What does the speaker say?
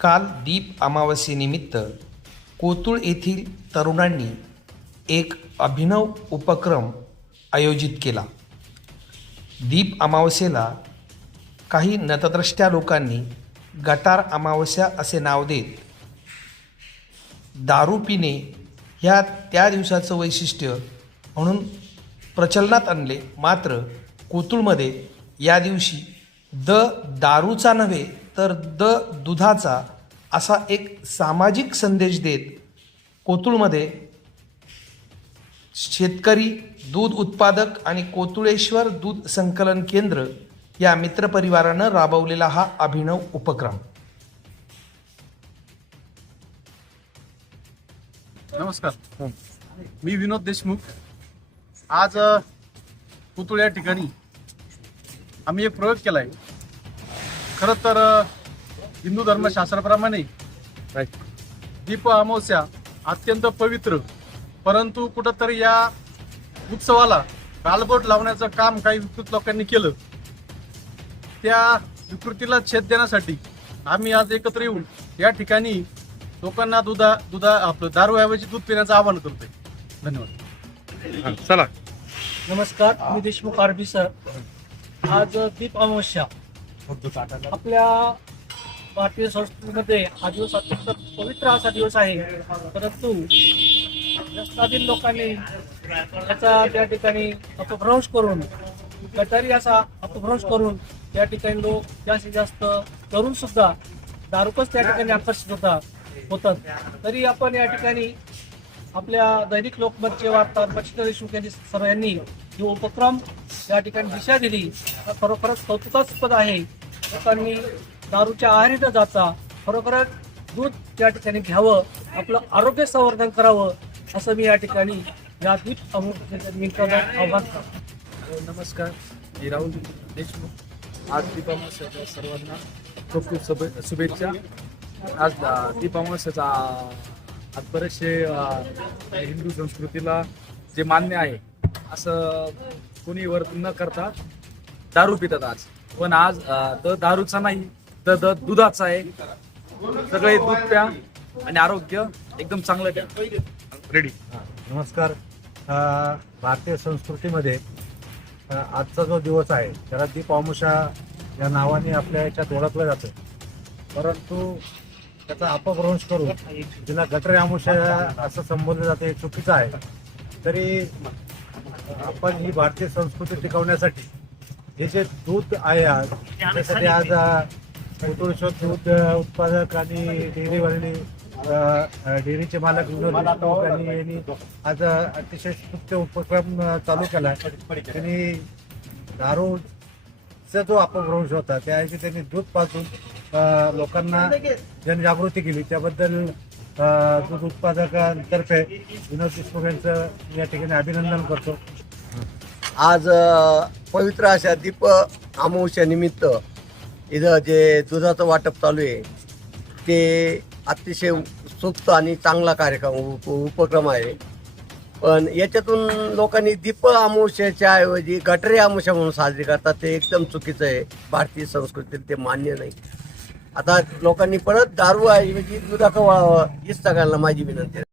काल दीप अमावस्येनिमित्त कोतुळ येथील तरुणांनी एक अभिनव उपक्रम आयोजित केला. दीप अमावस्येला काही नतद्रष्ट्या लोकांनी गटार अमावस्या असे नाव देत दारू पिणे ह्या त्या दिवसाचं वैशिष्ट्य म्हणून प्रचलनात आणले. मात्र कोतुळमध्ये या दिवशी द दारूचा नव्हे तर द दुधाचा असा एक सामाजिक संदेश देत कोतुळमध्ये शेतकरी दूध उत्पादक आणि कोतुळेश्वर दूध संकलन केंद्र या मित्रपरिवारानं राबवलेला हा अभिनव उपक्रम. नमस्कार. मी विनोद देशमुख. आज पुतुळ या ठिकाणी आम्ही एक प्रयोग केला आहे खरं तर हिंदू धर्मशास्त्राप्रमाणे दीप अमावस्या अत्यंत पवित्र परंतु कुठंतरी या उत्सवाला गालबोट लावण्याचं काम काही विकृत लोकांनी केलं. त्या विकृतीला छेद देण्यासाठी आम्ही आज एकत्र येऊन या ठिकाणी लोकांना दुधा दुधा आपलं दारूऐवजी दूध पिण्याचं आवाहन करतोय. धन्यवाद. चला. नमस्कार मी देशमुख आरबी सर. आज दीप अमावस्या. आपल्या भारतीय संस्कृतीमध्ये हा दिवस अत्यंत पवित्र असा दिवस आहे. परंतु रस्तातील लोकांनी त्याचा त्या ठिकाणी अपभ्रंश करून गटारी असा अपभ्रंश करून त्या ठिकाणी लोक जास्तीत जास्त तरुण सुद्धा दारूकच त्या ठिकाणी आकर्षित होतात होतात. तरी आपण या ठिकाणी आपल्या दैनिक लोकमतचे वार्ताहर बचित देशमुख यांनी सर्वांनी जो उपक्रम या ठिकाणी दिशा दिली. तर खरोखरच कौतुकास्पद आहे. लोकांनी दारूच्या आहारी न जाता खरोखरच दूध या ठिकाणी घ्यावं आपलं आरोग्य संवर्धन करावं असं मी या ठिकाणी या दीप अमृत आव्हान करतो. नमस्कार. मी राहुल देशमुख. आज दीपामासाच्या सर्वांना खूप खूप शुभे शुभेच्छा. आज दीपामासाचा आज बरेचसे हिंदू संस्कृतीला जे मान्य आहे असं कोणी वर्तन न करता दारू पितात आज. पण आज द दारूचा नाही द द दुधाचा आहे. सगळे दूध प्या आणि आरोग्य एकदम चांगलं द्या. रेडी नमस्कार. अ, भारतीय संस्कृतीमध्ये अ, आजचा जो दिवस आहे त्याला दीप अमावस्या या नावाने आपल्या याच्यात ओळखलं जातं. परंतु त्याचा अपभ्रंश करून तिला गटरी अमावस्या असं संबोधलं जातं हे चुकीचं आहे. तरी आपण ही भारतीय संस्कृती टिकवण्यासाठी हे जे दूध आहे आज त्यासाठी आज अ, कोथरूडचं दूध उत्पादक आणि डेअरीवाले डेअरीचे मालक यांनी आज अतिशय स्तुत्य उपक्रम चालू केला. त्यांनी दारूचा जो अपभ्रंश होता त्याऐवजी त्यांनी दूध पाजून लोकांना जनजागृती केली. त्याबद्दल दूध उत्पादकांतर्फे विनोद देशमुख यांचं या ठिकाणी अभिनंदन करतो. आज पवित्र अशा दीप अमावस्यानिमित्त इथं जे दुधाचं वाटप चालू आहे ते अतिशय सुप्त आणि चांगला कार्यक्रम उप उपक्रम आहे. पण याच्यातून लोकांनी दीप अमावस्याच्या ऐवजी गटरी अमावस्या म्हणून साजरी करतात ते एकदम चुकीचं आहे. भारतीय संस्कृतीत ते मान्य नाही. आता लोकांनी परत दारू ऐवजी दुधाकं वळावं हीच सगळ्यांना माझी विनंती आहे.